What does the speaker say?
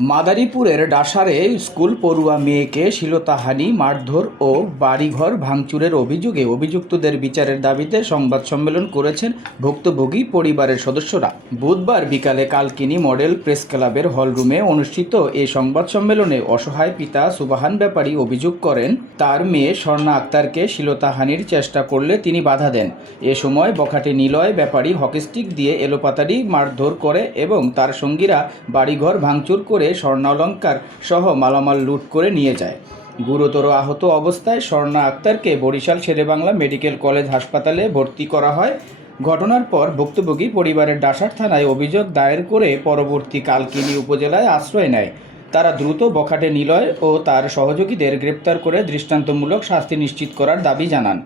মাদারীপুরের ডাসারে স্কুল পড়ুয়া মেয়েকে শিলতাহানি, মারধর ও বাড়িঘর ভাঙচুরের অভিযোগে অভিযুক্তদের বিচারের দাবিতে সংবাদ সম্মেলন করেছেন ভুক্তভোগী পরিবারের সদস্যরা। বুধবার বিকালে কালকিনি মডেল প্রেস ক্লাবের হলরুমে অনুষ্ঠিত এই সংবাদ সম্মেলনে অসহায় পিতা সুবাহান ব্যাপারী অভিযোগ করেন, তার মেয়ে স্বর্ণা আক্তারকে শিলতাহানির চেষ্টা করলে তিনি বাধা দেন। এ সময় বখাটে নিলয় ব্যাপারী হকিস্টিক দিয়ে এলোপাতারি মারধর করে এবং তার সঙ্গীরা বাড়িঘর ভাঙচুর করে স্বর্ণালঙ্কার সহ মালামাল লুট করে নিয়ে যায়। গুরুতর আহত অবস্থায় স্বর্ণা আক্তারকে বরিশাল শেরেবাংলা মেডিকেল কলেজ হাসপাতালে ভর্তি করা হয়। ঘটনার পর ভুক্তভোগী পরিবারের ডাসার থানায় অভিযোগ দায়ের করে পরবর্তী কালকিনি উপজেলায় আশ্রয় নেয়। তারা দ্রুত বখাটে নিলয় ও তার সহযোগীদের গ্রেপ্তার করে দৃষ্টান্তমূলক শাস্তি নিশ্চিত করার দাবি জানান।